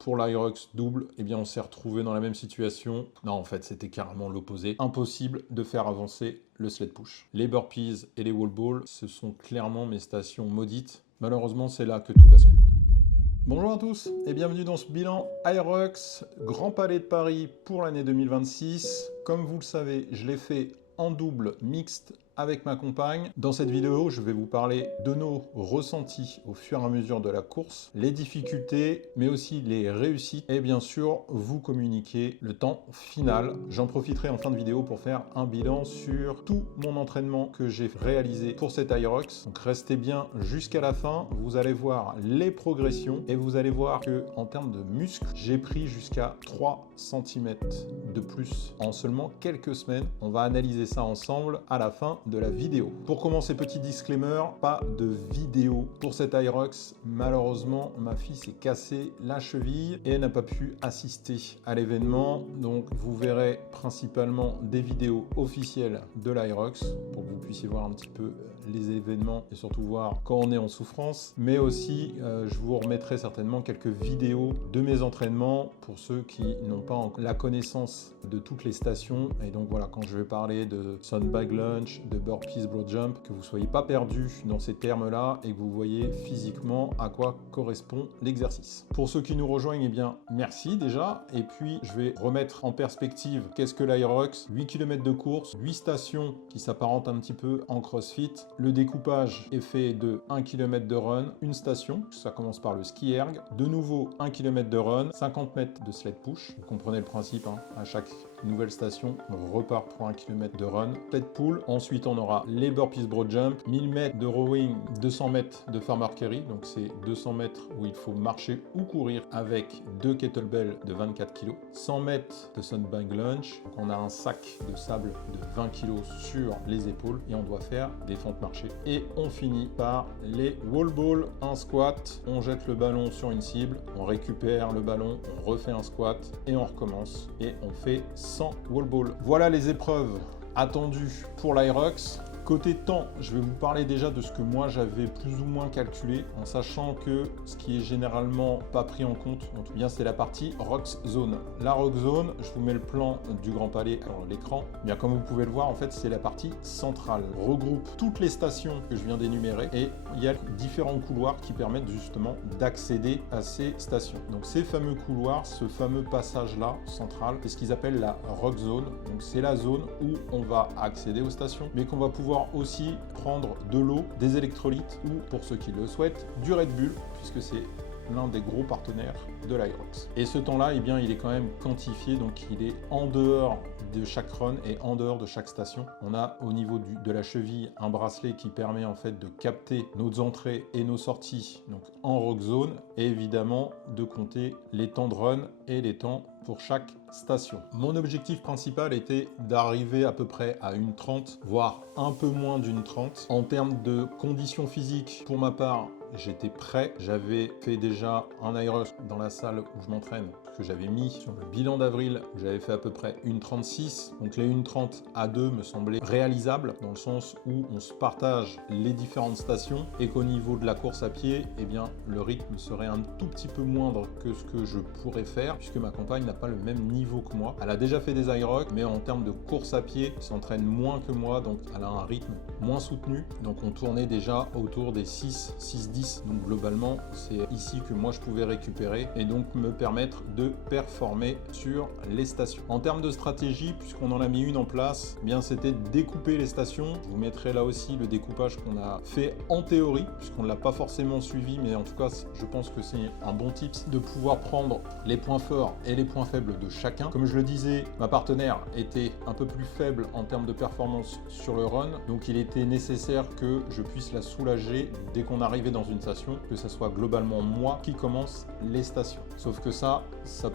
Pour l'Aerox double, eh bien on s'est retrouvé dans la même situation. Non, en fait, c'était carrément l'opposé. Impossible de faire avancer le sled push. Les burpees et les wall balls, ce sont clairement mes stations maudites. Malheureusement, c'est là que tout bascule. Bonjour à tous et bienvenue dans ce bilan Aerox Grand Palais de Paris pour l'année 2026. Comme vous le savez, je l'ai fait en double mixte avec ma compagne. Dans cette vidéo, je vais vous parler de nos ressentis au fur et à mesure de la course, les difficultés, mais aussi les réussites, et bien sûr, vous communiquer le temps final. J'en profiterai en fin de vidéo pour faire un bilan sur tout mon entraînement que j'ai réalisé pour cet Aerox. Donc restez bien jusqu'à la fin, vous allez voir les progressions, et vous allez voir que en termes de muscles, j'ai pris jusqu'à 3 cm de plus en seulement quelques semaines. On va analyser ça ensemble à la fin de la vidéo. Pour commencer, petit disclaimer, pas de vidéo pour cet Aerox. Malheureusement, ma fille s'est cassé la cheville et n'a pas pu assister à l'événement. Donc, vous verrez principalement des vidéos officielles de l'Aerox pour que vous puissiez voir un petit peu les événements et surtout voir quand on est en souffrance. Mais aussi, je vous remettrai certainement quelques vidéos de mes entraînements pour ceux qui n'ont pas encore la connaissance de toutes les stations. Et donc voilà, quand je vais parler de sandbag lunge, de burpees broad jump, que vous ne soyez pas perdu dans ces termes-là et que vous voyez physiquement à quoi correspond l'exercice. Pour ceux qui nous rejoignent, eh bien merci déjà. Et puis je vais remettre en perspective qu'est-ce que l'Aerox. 8 km de course, 8 stations qui s'apparentent un petit peu en CrossFit. Le découpage est fait de 1 km de run, une station, ça commence par le ski erg, de nouveau 1 km de run, 50 mètres de sled push. Vous comprenez le principe, hein, à chaque nouvelle station, on repart pour 1 km de run, sled pull. Ensuite, on aura les burpees broad jump, 1000 mètres de rowing, 200 mètres de farmer carry, donc c'est 200 mètres où il faut marcher ou courir avec 2 kettlebells de 24 kg, 100 mètres de sandbag lunge, donc on a un sac de sable de 20 kg sur les épaules et on doit faire des fentes marchées. Et on finit par les wall balls, un squat, on jette le ballon sur une cible, on récupère le ballon, on refait un squat et on recommence et on fait 100 wall balls. Voilà les épreuves attendues pour l'Aerox. Côté temps, je vais vous parler déjà de ce que moi j'avais plus ou moins calculé, en sachant que ce qui est généralement pas pris en compte, en tout bien c'est la partie Rox Zone. La Rox Zone, je vous mets le plan du Grand Palais sur l'écran. Bien comme vous pouvez le voir, en fait c'est la partie centrale. Regroupe toutes les stations que je viens d'énumérer et il y a différents couloirs qui permettent justement d'accéder à ces stations. Donc ces fameux couloirs, ce fameux passage là central, c'est ce qu'ils appellent la Rox Zone. Donc c'est la zone où on va accéder aux stations, mais qu'on va pouvoir aussi prendre de l'eau, des électrolytes ou, pour ceux qui le souhaitent, du Red Bull, puisque c'est l'un des gros partenaires de l'Aerox. Et ce temps-là, eh bien, il est quand même quantifié, donc il est en dehors de chaque run et en dehors de chaque station. On a au niveau de la cheville un bracelet qui permet en fait de capter nos entrées et nos sorties donc en Rox Zone et évidemment de compter les temps de run et les temps pour chaque station. Mon objectif principal était d'arriver à peu près à une 30, voire un peu moins d'une 30. En termes de conditions physiques, pour ma part, j'étais prêt. J'avais fait déjà un Aerox dans la salle où je m'entraîne, que j'avais mis sur le bilan d'avril, où j'avais fait à peu près une 36. Donc les 1,30 à 2 me semblaient réalisables, dans le sens où on se partage les différentes stations et qu'au niveau de la course à pied, eh bien, le rythme serait un tout petit peu moindre que ce que je pourrais faire, puisque ma compagne n'a pas le même niveau que moi. Elle a déjà fait des Aerox, mais en termes de course à pied, elle s'entraîne moins que moi, donc elle a un rythme moins soutenu. Donc on tournait déjà autour des 6-10. Donc globalement, c'est ici que moi je pouvais récupérer et donc me permettre de performer sur les stations. En termes de stratégie, puisqu'on en a mis une en place, eh bien c'était de découper les stations. Je vous mettrai là aussi le découpage qu'on a fait en théorie, puisqu'on ne l'a pas forcément suivi, mais en tout cas, je pense que c'est un bon tips de pouvoir prendre les points forts et les points faibles de chacun. Comme je le disais, ma partenaire était un peu plus faible en termes de performance sur le run, donc il était nécessaire que je puisse la soulager dès qu'on arrivait dans une station, que ce soit globalement moi qui commence les stations. Sauf que ça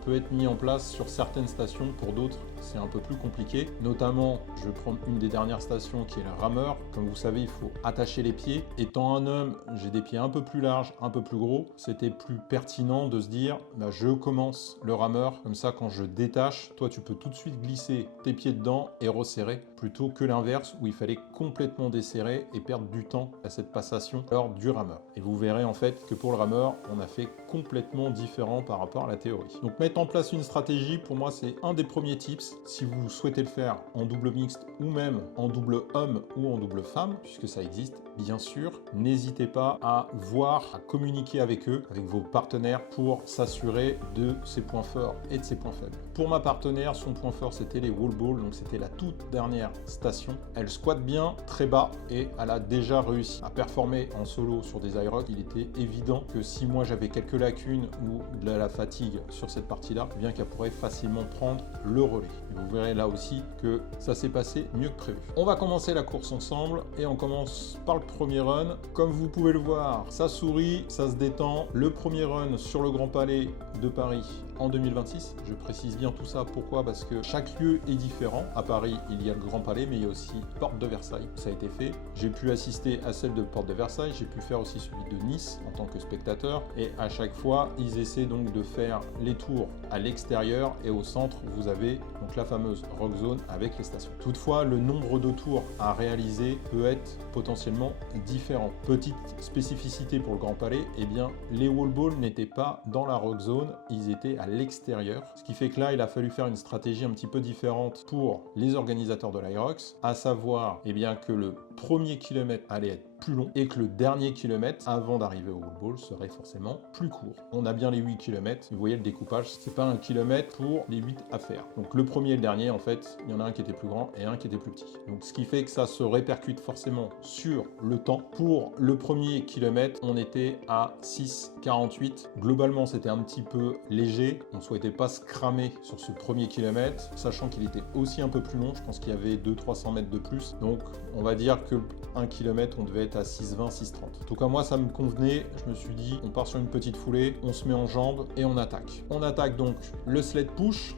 peut être mis en place sur certaines stations, pour d'autres, c'est un peu plus compliqué. Notamment, je vais prendre une des dernières stations qui est le rameur. Comme vous savez, il faut attacher les pieds. Étant un homme, j'ai des pieds un peu plus larges, un peu plus gros. C'était plus pertinent de se dire, bah, je commence le rameur. Comme ça, quand je détache, toi, tu peux tout de suite glisser tes pieds dedans et resserrer, plutôt que l'inverse où il fallait complètement desserrer et perdre du temps à cette passation lors du rameur. Et vous verrez en fait que pour le rameur, on a fait complètement différent par rapport à la théorie. Donc mettre en place une stratégie, pour moi, c'est un des premiers tips. Si vous souhaitez le faire en double mixte ou même en double homme ou en double femme, puisque ça existe, bien sûr, n'hésitez pas à voir, à communiquer avec eux, avec vos partenaires pour s'assurer de ses points forts et de ses points faibles. Pour ma partenaire, son point fort, c'était les wall balls, donc c'était la toute dernière station. Elle squatte bien, très bas, et elle a déjà réussi à performer en solo sur des IROC. Il était évident que si moi j'avais quelques lacunes ou de la fatigue sur cette partie-là, bien qu'elle pourrait facilement prendre le relais. Et vous verrez là aussi que ça s'est passé mieux que prévu. On va commencer la course ensemble et on commence par le premier run. Comme vous pouvez le voir, ça sourit, ça se détend. Le premier run sur le Grand Palais de Paris en 2026. Je précise bien tout ça. Pourquoi? Parce que chaque lieu est différent. À Paris, il y a le Grand Palais, mais il y a aussi Porte de Versailles. Ça a été fait. J'ai pu assister à celle de Porte de Versailles. J'ai pu faire aussi celui de Nice en tant que spectateur. Et à chaque fois, ils essaient donc de faire les tours à l'extérieur et au centre, vous avez donc la fameuse Rock Zone avec les stations. Toutefois, le nombre de tours à réaliser peut être potentiellement différent. Petite spécificité pour le Grand Palais, eh bien, les wall balls n'étaient pas dans la Rock Zone, ils étaient à l'extérieur. Ce qui fait que là, il a fallu faire une stratégie un petit peu différente pour les organisateurs de l'Aerox, à savoir, eh bien, que le premier kilomètre allait être plus long et que le dernier kilomètre avant d'arriver au wall ball serait forcément plus court. On a bien les 8 km, vous voyez le découpage, c'est pas un kilomètre pour les 8 à faire. Donc le premier et le dernier, en fait, il y en a un qui était plus grand et un qui était plus petit. Donc ce qui fait que ça se répercute forcément sur le temps. Pour le premier kilomètre, on était à 6,48. Globalement, c'était un petit peu léger. On ne souhaitait pas se cramer sur ce premier kilomètre, sachant qu'il était aussi un peu plus long. Je pense qu'il y avait 200-300 mètres de plus. Donc on va dire que 1 km, on devait être à 6,20, 6,30. En tout cas, moi, ça me convenait. Je me suis dit, on part sur une petite foulée, on se met en jambes et on attaque. On attaque donc le sled push.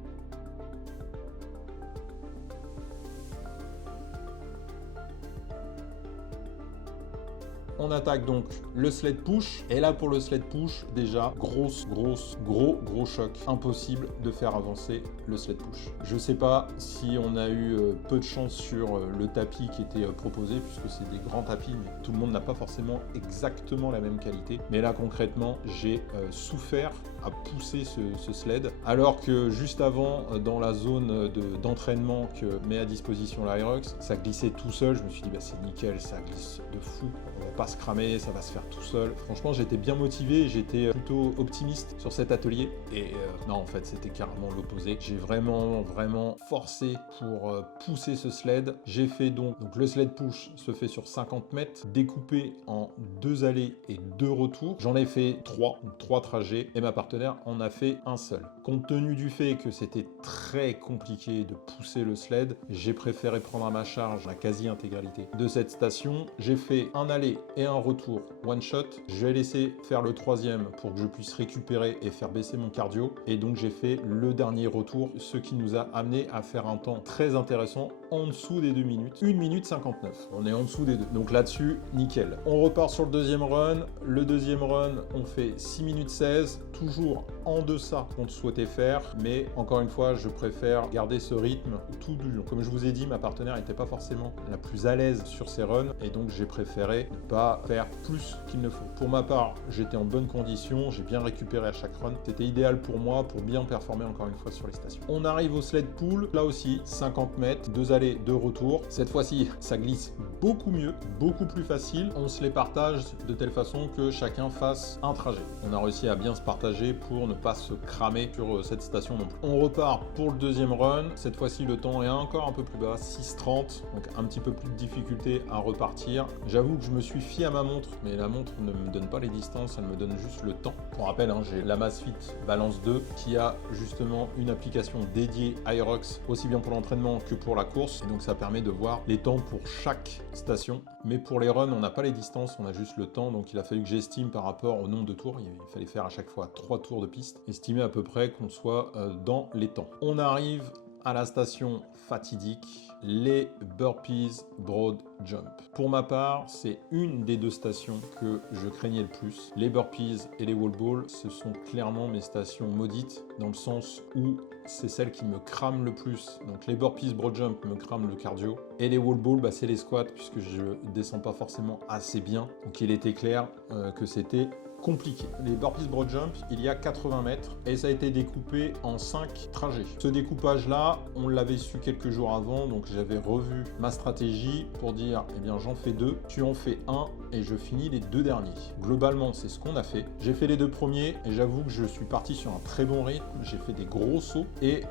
On attaque donc le sled push. Et là, pour le sled push, déjà, gros choc. Impossible de faire avancer le sled push. Je sais pas si on a eu peu de chance sur le tapis qui était proposé, puisque c'est des grands tapis, mais tout le monde n'a pas forcément exactement la même qualité. Mais là, concrètement, j'ai souffert à pousser ce sled, alors que juste avant, dans la zone d'entraînement que met à disposition l'Aerox, ça glissait tout seul. Je me suis dit, bah, c'est nickel, ça glisse de fou. On va pas se cramer, ça va se faire tout seul. Franchement, j'étais bien motivé, j'étais plutôt optimiste sur cet atelier. Et non, en fait, c'était carrément l'opposé. J'ai vraiment forcé pour pousser ce sled. J'ai fait donc le sled push se fait sur 50 mètres, découpé en 2 allées et 2 retours. J'en ai fait 3 trajets et ma partenaire en a fait un seul. Compte tenu du fait que c'était très compliqué de pousser le sled, j'ai préféré prendre à ma charge la quasi-intégralité de cette station. J'ai fait un aller et un retour one shot. J'ai laissé faire le 3e pour que je puisse récupérer et faire baisser mon cardio. Et donc j'ai fait le dernier retour, ce qui nous a amené à faire un temps très intéressant en dessous des 2 minutes. 1 minute 59. On est en dessous des deux. Donc là-dessus, nickel. On repart sur le deuxième run. Le deuxième run, on fait 6 minutes 16, toujours en deçà qu'on souhaitait faire. Mais encore une fois, je préfère garder ce rythme tout du long. Comme je vous ai dit, ma partenaire n'était pas forcément la plus à l'aise sur ses runs. Et donc j'ai préféré ne pas faire plus qu'il ne faut. Pour ma part, j'étais en bonne condition. J'ai bien récupéré à chaque run. C'était idéal pour moi pour bien performer encore une fois sur les stations. On arrive au sled pull. Là aussi, 50 mètres, 2 allées, 2 retours. Cette fois-ci, ça glisse beaucoup mieux, beaucoup plus facile. On se les partage de telle façon que chacun fasse un trajet. On a réussi à bien se partager pour ne pas se cramer sur cette station non plus. On repart pour le deuxième run. Cette fois-ci, le temps est encore un peu plus bas, 6,30. Donc un petit peu plus de difficulté à repartir. J'avoue que je me suis fié à ma montre, mais la montre ne me donne pas les distances, elle me donne juste le temps. Pour rappel, j'ai l'Amazfit Balance 2 qui a justement une application dédiée Aerox, aussi bien pour l'entraînement que pour la course. Et donc ça permet de voir les temps pour chaque station. Mais pour les runs, on n'a pas les distances, on a juste le temps. Donc il a fallu que j'estime par rapport au nombre de tours. Il fallait faire à chaque fois 3 tours de piste. Estimer à peu près qu'on soit dans les temps. On arrive à la station fatidique, les Burpees Broad Jump. Pour ma part, c'est une des deux stations que je craignais le plus. Les Burpees et les Wall Balls, ce sont clairement mes stations maudites, dans le sens où c'est celles qui me crament le plus. Donc les Burpees Broad Jump me crament le cardio. Et les Wall Balls, c'est les squats, puisque je descends pas forcément assez bien. Donc il était clair que c'était compliqué. Les Burpees Broad Jump, il y a 80 mètres et ça a été découpé en 5 trajets. Ce découpage-là, on l'avait su quelques jours avant, donc j'avais revu ma stratégie pour dire, eh bien j'en fais 2, tu en fais 1 et je finis les 2 derniers. Globalement, c'est ce qu'on a fait. J'ai fait les 2 premiers et j'avoue que je suis parti sur un très bon rythme. J'ai fait des gros sauts et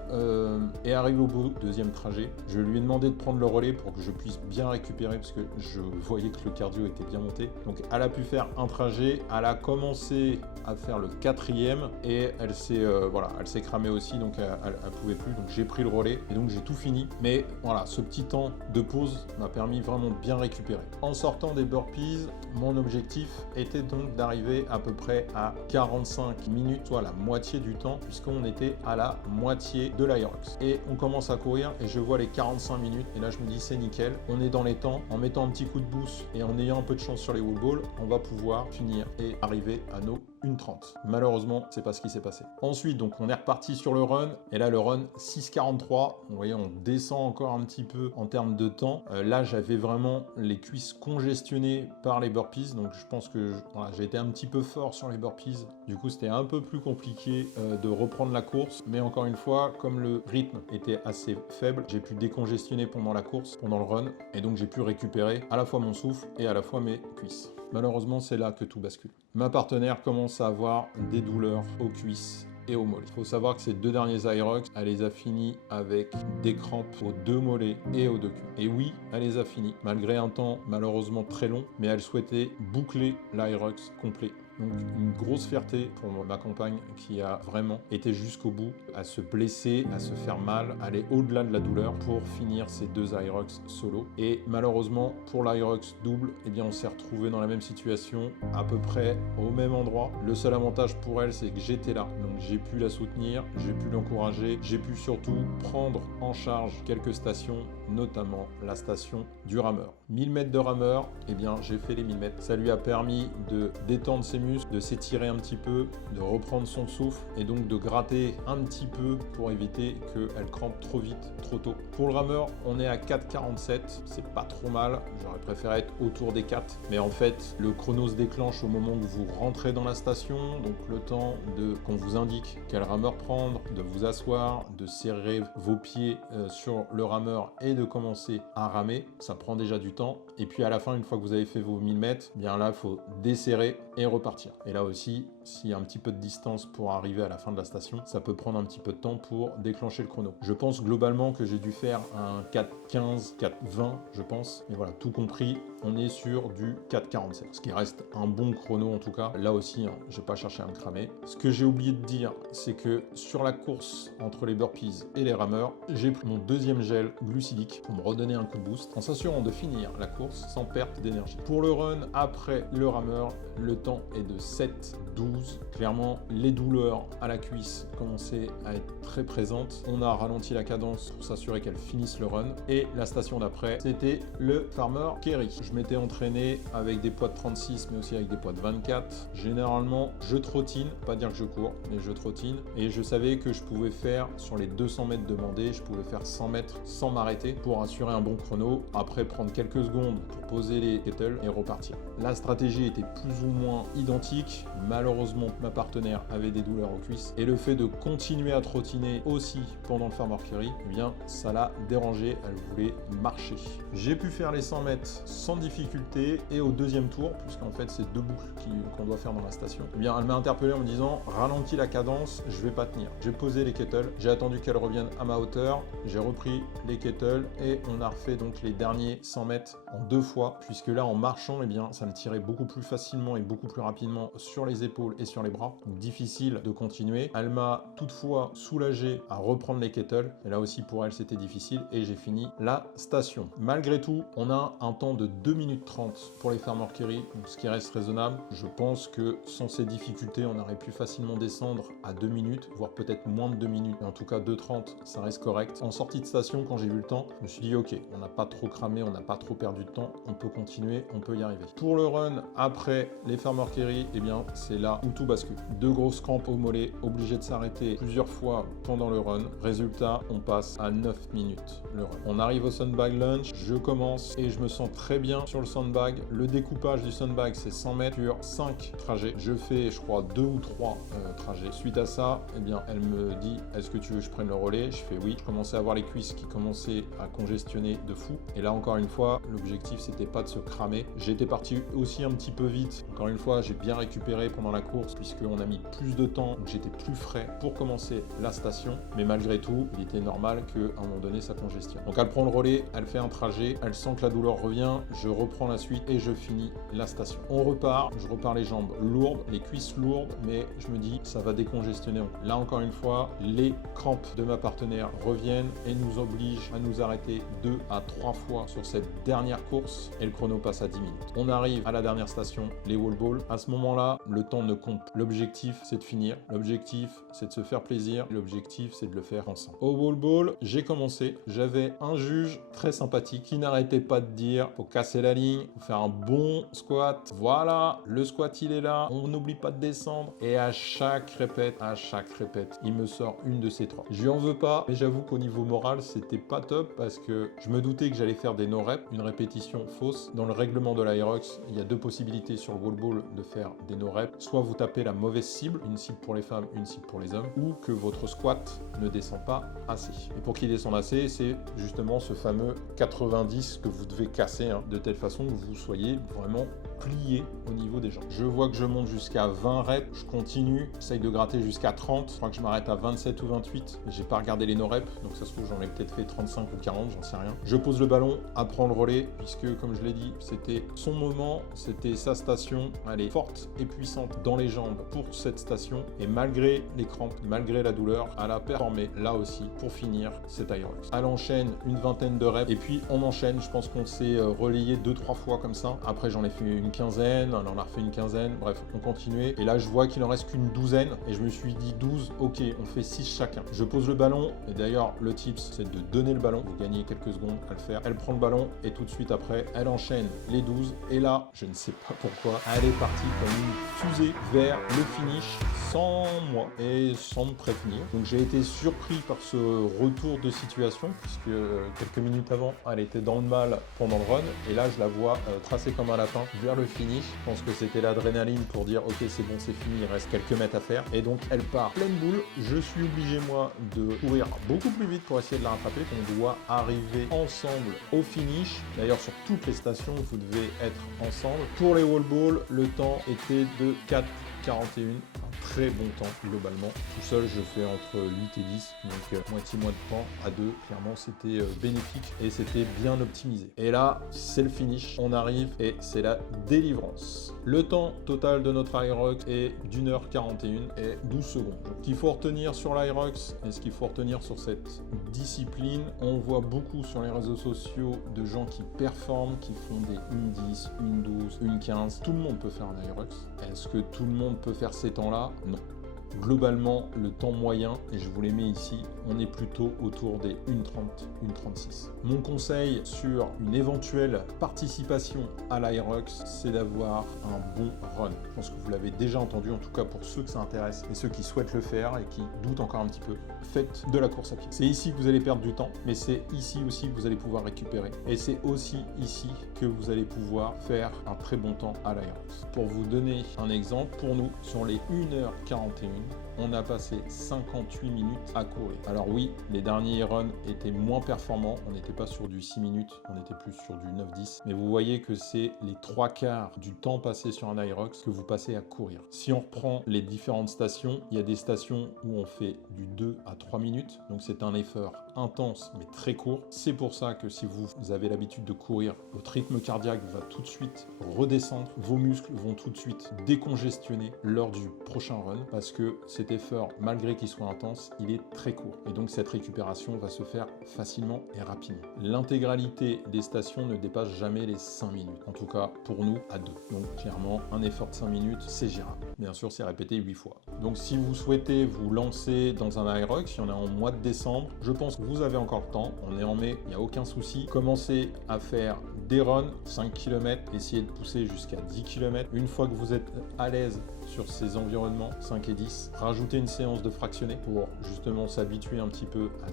arrivé au bout, deuxième trajet, je lui ai demandé de prendre le relais pour que je puisse bien récupérer parce que je voyais que le cardio était bien monté. Donc elle a pu faire un trajet, elle a commencé à faire le 4e et elle s'est cramée aussi, donc elle pouvait plus, donc j'ai pris le relais et donc j'ai tout fini. Mais voilà, ce petit temps de pause m'a permis vraiment de bien récupérer. En sortant des burpees, mon objectif était donc d'arriver à peu près à 45 minutes, soit la moitié du temps, puisqu'on était à la moitié de l'Aerox. Et on commence à courir et je vois les 45 minutes et là je me dis c'est nickel, on est dans les temps, en mettant un petit coup de boost et en ayant un peu de chance sur les wall balls, on va pouvoir finir et arriver à nos 1:30. Malheureusement, c'est pas ce qui s'est passé. Ensuite, donc on est reparti sur le run et là le run 6:43. Vous voyez, on descend encore un petit peu en termes de temps. Là, j'avais vraiment les cuisses congestionnées par les burpees, donc je pense que j'ai été un petit peu fort sur les burpees. Du coup, c'était un peu plus compliqué de reprendre la course, mais encore une fois, comme le rythme était assez faible, j'ai pu décongestionner pendant la course, pendant le run, et donc j'ai pu récupérer à la fois mon souffle et à la fois mes cuisses. Malheureusement, c'est là que tout bascule. Ma partenaire commence à avoir des douleurs aux cuisses et aux mollets. Il faut savoir que ces 2 derniers Aerox, elle les a finis avec des crampes aux 2 mollets et aux 2 cuisses. Et oui, elle les a finis, malgré un temps malheureusement très long, mais elle souhaitait boucler l'Aerox complet. Donc une grosse fierté pour ma compagne qui a vraiment été jusqu'au bout, à se blesser, à se faire mal, aller au-delà de la douleur pour finir ces 2 Aerox solo. Et malheureusement pour l'Aerox double, eh bien on s'est retrouvé dans la même situation, à peu près au même endroit. Le seul avantage pour elle, c'est que j'étais là, donc j'ai pu la soutenir, j'ai pu l'encourager, j'ai pu surtout prendre en charge quelques stations, notamment la station du rameur. 1000 mètres de rameur, eh bien j'ai fait les 1000 mètres. Ça lui a permis de détendre ses muscles, de s'étirer un petit peu, de reprendre son souffle et donc de gratter un petit peu pour éviter qu'elle crampe trop vite, trop tôt. Pour le rameur, on est à 4,47, c'est pas trop mal, j'aurais préféré être autour des 4, mais en fait le chrono se déclenche au moment où vous rentrez dans la station, donc le temps qu'on vous indique quel rameur prendre, de vous asseoir, de serrer vos pieds sur le rameur et de commencer à ramer, ça prend déjà du temps. Et puis à la fin, une fois que vous avez fait vos 1000 mètres, bien là, il faut desserrer et repartir. Et là aussi, s'il y a un petit peu de distance pour arriver à la fin de la station, ça peut prendre un petit peu de temps pour déclencher le chrono. Je pense globalement que j'ai dû faire un 4,15, 4,20, je pense. Mais voilà, tout compris, on est sur du 4,47. Ce qui reste un bon chrono en tout cas. Là aussi, je n'ai pas cherché à me cramer. Ce que j'ai oublié de dire, c'est que sur la course entre les burpees et les rameurs, j'ai pris mon 2e gel glucidique pour me redonner un coup de boost en s'assurant de finir la course sans perte d'énergie. Pour le run, après le rameur, le temps est de 7,12. Clairement, les douleurs à la cuisse commençaient à être très présentes. On a ralenti la cadence pour s'assurer qu'elle finisse le run. Et la station d'après, c'était le Farmer Kerry. Je m'étais entraîné avec des poids de 36, mais aussi avec des poids de 24. Généralement, je trottine, pas dire que je cours, mais je trottine. Et je savais que je pouvais faire, sur les 200 mètres demandés, je pouvais faire 100 mètres sans m'arrêter pour assurer un bon chrono. Après, prendre quelques secondes pour poser les kettles et repartir. La stratégie était plus ou moins identique. Malheureusement, ma partenaire avait des douleurs aux cuisses. Et le fait de continuer à trottiner aussi pendant le Farmer Kerry, eh bien, ça l'a dérangée. Elle voulait marcher. J'ai pu faire les 100 mètres sans difficulté et au 2e tour, puisqu'en fait, c'est 2 boucles qu'on doit faire dans la station, eh bien, elle m'a interpellé en me disant « Ralentis la cadence, je vais pas tenir ». J'ai posé les kettles, j'ai attendu qu'elle revienne à ma hauteur, j'ai repris les kettles et on a refait donc les derniers 100 mètres en 2 fois, puisque là, en marchant, eh bien, ça me tirait beaucoup plus facilement et beaucoup plus rapidement sur les épaules et sur les bras. Donc difficile de continuer. Elle m'a toutefois soulagé à reprendre les kettles. Et là aussi pour elle c'était difficile et j'ai fini la station. Malgré tout, on a un temps de 2 minutes 30 pour les Farmer Carry, ce qui reste raisonnable. Je pense que sans ces difficultés, on aurait pu facilement descendre à 2 minutes, voire peut-être moins de 2 minutes. Mais en tout cas 2,30, ça reste correct. En sortie de station, quand j'ai vu le temps, je me suis dit ok, on n'a pas trop cramé, on n'a pas trop perdu de temps, on peut continuer, on peut y arriver. Pour le run après les Farmer Carry, eh bien c'est là où tout bascule. 2 grosses crampes au mollet, obligé de s'arrêter plusieurs fois pendant le run. Résultat, on passe à 9 minutes le run. On arrive au sandbag lunge, je commence et je me sens très bien sur le sandbag. Le découpage du sandbag c'est 100 mètres sur 5 trajets. Je fais je crois 2 ou 3 trajets. Suite à ça, eh bien elle me dit est-ce que tu veux que je prenne le relais? Je fais oui. Je commençais à avoir les cuisses qui commençaient à congestionner de fou. Et là encore une fois, l'objectif c'était pas de se cramer. J'étais parti aussi un petit peu vite. Encore une fois, j'ai bien récupéré pendant la course puisqu'on a mis plus de temps, donc j'étais plus frais pour commencer la station. Mais malgré tout, il était normal qu'à un moment donné ça congestionne. Donc elle prend le relais, elle fait un trajet, elle sent que la douleur revient, je reprends la suite et je finis la station. On repart, je repars les jambes lourdes, les cuisses lourdes, mais je me dis ça va décongestionner. Là encore une fois, les crampes de ma partenaire reviennent et nous obligent à nous arrêter 2 à 3 fois sur cette dernière course et le chrono passe à 10 minutes. On arrive à la dernière station, les wall balls. À ce moment-là, le temps ne compte. L'objectif, c'est de finir. L'objectif, c'est de se faire plaisir. L'objectif, c'est de le faire ensemble. Au wall ball, j'ai commencé. J'avais un juge très sympathique qui n'arrêtait pas de dire faut casser la ligne, faut faire un bon squat. Voilà, le squat il est là. On n'oublie pas de descendre. Et à chaque répète, il me sort une de ces trois. Je lui en veux pas, mais j'avoue qu'au niveau moral, c'était pas top parce que je me doutais que j'allais faire des no-reps, une répétition fausse. Dans le règlement de l'Aerox, il y a 2 possibilités sur le wall ball de faire des no-reps. Soit vous tapez la mauvaise cible, une cible pour les femmes, une cible pour les hommes, ou que votre squat ne descend pas assez. Et pour qu'il descende assez, c'est justement ce fameux 90 que vous devez casser, de telle façon que vous soyez vraiment plié au niveau des jambes. Je vois que je monte jusqu'à 20 reps, je continue, j'essaye de gratter jusqu'à 30, je crois que je m'arrête à 27 ou 28, j'ai pas regardé les no-reps, donc ça se trouve j'en ai peut-être fait 35 ou 40, j'en sais rien. Je pose le ballon, apprends le relais, puisque comme je l'ai dit, c'était son moment, c'était sa station, elle est forte et puissante dans les jambes pour cette station, et malgré les crampes, malgré la douleur, elle a performé là aussi pour finir cet Aerox. Elle enchaîne une vingtaine de reps, et puis on enchaîne, je pense qu'on s'est relayé 2-3 fois comme ça, après j'en ai fait une quinzaine, on en a refait une quinzaine, bref, on continuait. Et là, je vois qu'il en reste qu'une douzaine. Et je me suis dit 12, ok, on fait 6 chacun. Je pose le ballon. Et d'ailleurs, le tips, c'est de donner le ballon. Vous gagnez quelques secondes à le faire. Elle prend le ballon et tout de suite après, elle enchaîne les 12. Et là, je ne sais pas pourquoi, elle est partie comme une fusée vers le finish sans moi et sans me prévenir. Donc j'ai été surpris par ce retour de situation puisque quelques minutes avant, elle était dans le mal pendant le run. Et là, je la vois tracer comme un lapin vers le finish. Je pense que c'était l'adrénaline pour dire ok c'est bon c'est fini, il reste quelques mètres à faire et donc elle part pleine boule. Je suis obligé moi de courir beaucoup plus vite pour essayer de la rattraper. On doit arriver ensemble au finish. D'ailleurs sur toutes les stations vous devez être ensemble. Pour les wall balls, le temps était de 4,41, un très bon temps globalement. Tout seul je fais entre 8 et 10, donc moitié moins de temps à 2, clairement c'était bénéfique et c'était bien optimisé. Et là c'est le finish, on arrive et c'est la délivrance. Le temps total de notre Aerox est d'1h41 et 12 secondes. Ce qu'il faut retenir sur l'Aerox et ce qu'il faut retenir sur cette discipline, on voit beaucoup sur les réseaux sociaux de gens qui performent, qui font des 1,10, 1,12, 1,15. Tout le monde peut faire un Aerox. Est-ce que tout le monde peut faire ces temps-là? Non. Globalement, le temps moyen, et je vous les mets ici, on est plutôt autour des 1,30, 1,36. Mon conseil sur une éventuelle participation à l'Aerox, c'est d'avoir un bon run. Je pense que vous l'avez déjà entendu, en tout cas pour ceux que ça intéresse et ceux qui souhaitent le faire et qui doutent encore un petit peu. Faites de la course à pied. C'est ici que vous allez perdre du temps, mais c'est ici aussi que vous allez pouvoir récupérer. Et c'est aussi ici que vous allez pouvoir faire un très bon temps à l'Aerox. Pour vous donner un exemple, pour nous, sur les 1h41, on a passé 58 minutes à courir. Alors oui, les derniers runs étaient moins performants, on n'était pas sur du 6 minutes, on était plus sur du 9-10, mais vous voyez que c'est les 3/4 du temps passé sur un Aerox que vous passez à courir. Si on reprend les différentes stations, il y a des stations où on fait du 2 à 3 minutes, donc c'est un effort intense mais très court. C'est pour ça que si vous avez l'habitude de courir, votre rythme cardiaque va tout de suite redescendre, vos muscles vont tout de suite décongestionner lors du prochain run parce que cet effort, malgré qu'il soit intense, il est très court. Et donc cette récupération va se faire facilement et rapidement. L'intégralité des stations ne dépasse jamais les 5 minutes. En tout cas, pour nous, à 2. Donc clairement, un effort de 5 minutes, c'est gérable. Bien sûr, c'est répété 8 fois. Donc si vous souhaitez vous lancer dans un Aerox, il y en a en mois de décembre, je pense que vous avez encore le temps. On est en mai, il n'y a aucun souci. Commencez à faire des runs, 5 km, essayez de pousser jusqu'à 10 km. Une fois que vous êtes à l'aise sur ces environnements 5 et 10, rajoutez une séance de fractionné pour justement s'habituer un petit peu à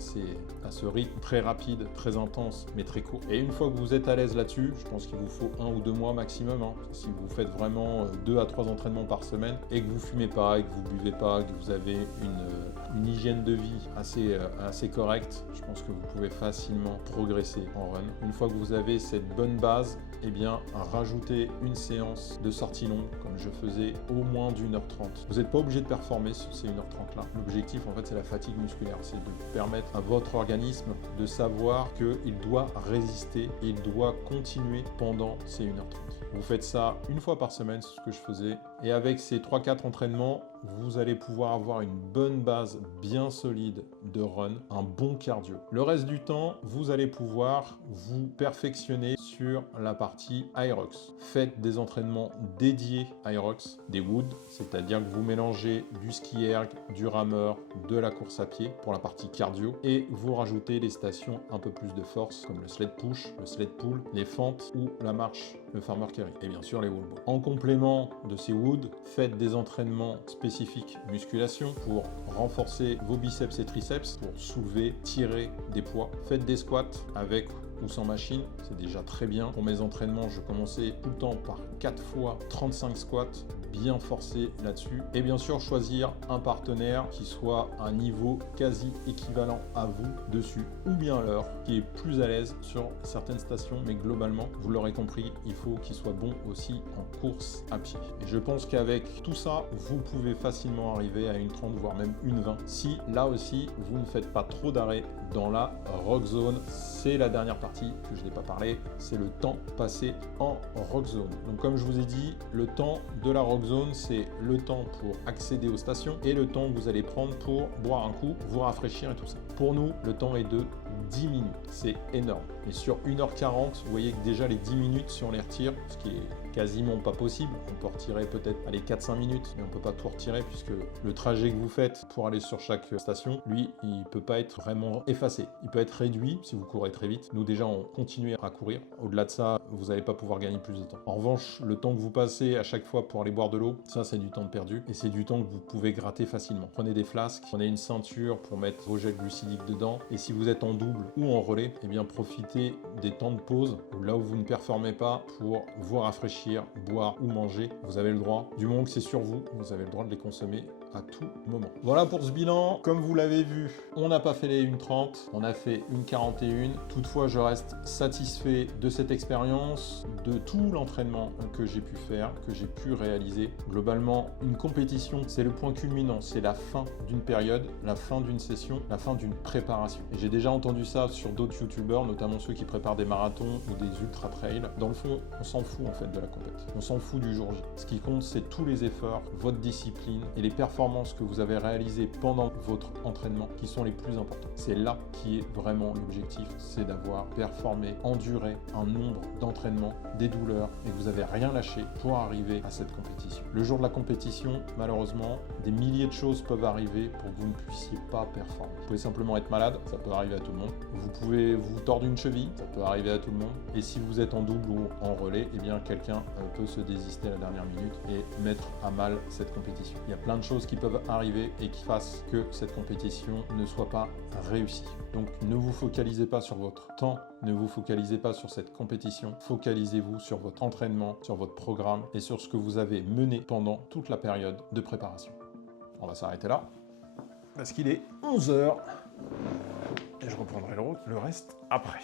ce rythme très rapide, très intense, mais très court. Et une fois que vous êtes à l'aise là-dessus, je pense qu'il vous faut 1 ou 2 mois maximum. Si vous faites vraiment 2 à 3 entraînements par semaine et que vous fumez pas, et que vous buvez pas, que vous avez une hygiène de vie assez correcte, je pense que vous pouvez facilement progresser en run. Une fois que vous avez cette bonne base, eh bien, rajoutez une séance de sortie longue, comme je faisais, au moins d'1h30. Vous n'êtes pas obligé de performer sur ces 1h30 là. L'objectif, en fait, c'est la fatigue musculaire. C'est de permettre à votre organisme de savoir qu'il doit résister et il doit continuer pendant ces 1h30. Vous faites ça une fois par semaine, c'est ce que je faisais. Et avec ces 3-4 entraînements, vous allez pouvoir avoir une bonne base bien solide de run, un bon cardio. Le reste du temps, vous allez pouvoir vous perfectionner sur la partie Aerox. Faites des entraînements dédiés Aerox, des woods, c'est-à-dire que vous mélangez du ski erg, du rameur, de la course à pied pour la partie cardio et vous rajoutez les stations un peu plus de force comme le sled push, le sled pull, les fentes ou la marche, le farmer carry et bien sûr les wall balls. En complément de ces woods, faites des entraînements spécifiques musculation pour renforcer vos biceps et triceps, pour soulever, tirer des poids. Faites des squats avec ou sans machine, c'est déjà très bien. Pour mes entraînements, je commençais tout le temps par 4 fois 35 squats, bien forcé là-dessus. Et bien sûr, choisir un partenaire qui soit à un niveau quasi équivalent à vous dessus, ou bien leur, qui est plus à l'aise sur certaines stations, mais globalement, vous l'aurez compris, il faut qu'il soit bon aussi en course à pied. Et je pense qu'avec tout ça, vous pouvez facilement arriver à une 30, voire même une 20. Si, là aussi, vous ne faites pas trop d'arrêts dans la rock zone, c'est la dernière partie que je n'ai pas parlé, c'est le temps passé en rock zone. Donc comme je vous ai dit, le temps de la rock zone, c'est le temps pour accéder aux stations et le temps que vous allez prendre pour boire un coup, vous rafraîchir et tout ça. Pour nous, le temps est de 10 minutes, c'est énorme. Et sur 1h40, vous voyez que déjà les 10 minutes, si on les retire, ce qui est quasiment pas possible, on peut retirer peut-être 4-5 minutes, mais on peut pas tout retirer puisque le trajet que vous faites pour aller sur chaque station, lui, il peut pas être vraiment effacé. Il peut être réduit si vous courez très vite. Nous déjà, on continue à courir. Au-delà de ça, vous n'allez pas pouvoir gagner plus de temps. En revanche, le temps que vous passez à chaque fois pour aller boire de l'eau, ça c'est du temps de perdu et c'est du temps que vous pouvez gratter facilement. Prenez des flasques, prenez une ceinture pour mettre vos gels glucidiques dedans et si vous êtes en double ou en relais, eh bien profitez des temps de pause là où vous ne performez pas pour vous rafraîchir, boire ou manger. Vous avez le droit, du moment que c'est sur vous, vous avez le droit de les consommer à tout moment. Voilà pour ce bilan. Comme vous l'avez vu, on n'a pas fait les 1h30, on a fait 1h41. Toutefois, je reste satisfait de cette expérience, de tout l'entraînement que j'ai pu faire, que j'ai pu réaliser. Globalement, une compétition, c'est le point culminant, c'est la fin d'une période, la fin d'une session, la fin d'une préparation. Et j'ai déjà entendu ça sur d'autres youtubeurs, notamment ceux qui préparent des marathons ou des ultra trails. Dans le fond, on s'en fout en fait de la compétition. On s'en fout du jour J. Ce qui compte, c'est tous les efforts, votre discipline et les performances que vous avez réalisées pendant votre entraînement qui sont les plus importants. C'est là qui est vraiment l'objectif, c'est d'avoir performé, enduré un nombre d'entraînements, des douleurs et que vous n'avez rien lâché pour arriver à cette compétition. Le jour de la compétition, malheureusement, des milliers de choses peuvent arriver pour que vous ne puissiez pas performer. Vous pouvez simplement être malade, ça peut arriver à tout le monde. Vous pouvez vous tordre une cheville, ça peut arriver à tout le monde. Et si vous êtes en double ou en relais, eh bien quelqu'un peut se désister à la dernière minute et mettre à mal cette compétition. Il y a plein de choses qui peuvent arriver et qui fassent que cette compétition ne soit pas réussie. Donc ne vous focalisez pas sur votre temps, ne vous focalisez pas sur cette compétition, focalisez-vous sur votre entraînement, sur votre programme et sur ce que vous avez mené pendant toute la période de préparation. On va s'arrêter là, parce qu'il est 11h et je reprendrai le reste après.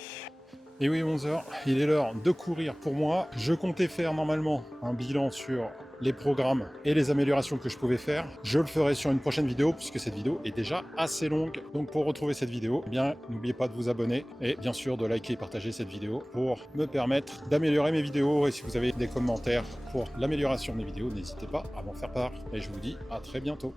Et oui, 11h, il est l'heure de courir pour moi. Je comptais faire normalement un bilan sur les programmes et les améliorations que je pouvais faire, je le ferai sur une prochaine vidéo puisque cette vidéo est déjà assez longue. Donc pour retrouver cette vidéo, eh bien n'oubliez pas de vous abonner et bien sûr de liker et partager cette vidéo pour me permettre d'améliorer mes vidéos. Et si vous avez des commentaires pour l'amélioration de mes vidéos, n'hésitez pas à m'en faire part. Et je vous dis à très bientôt.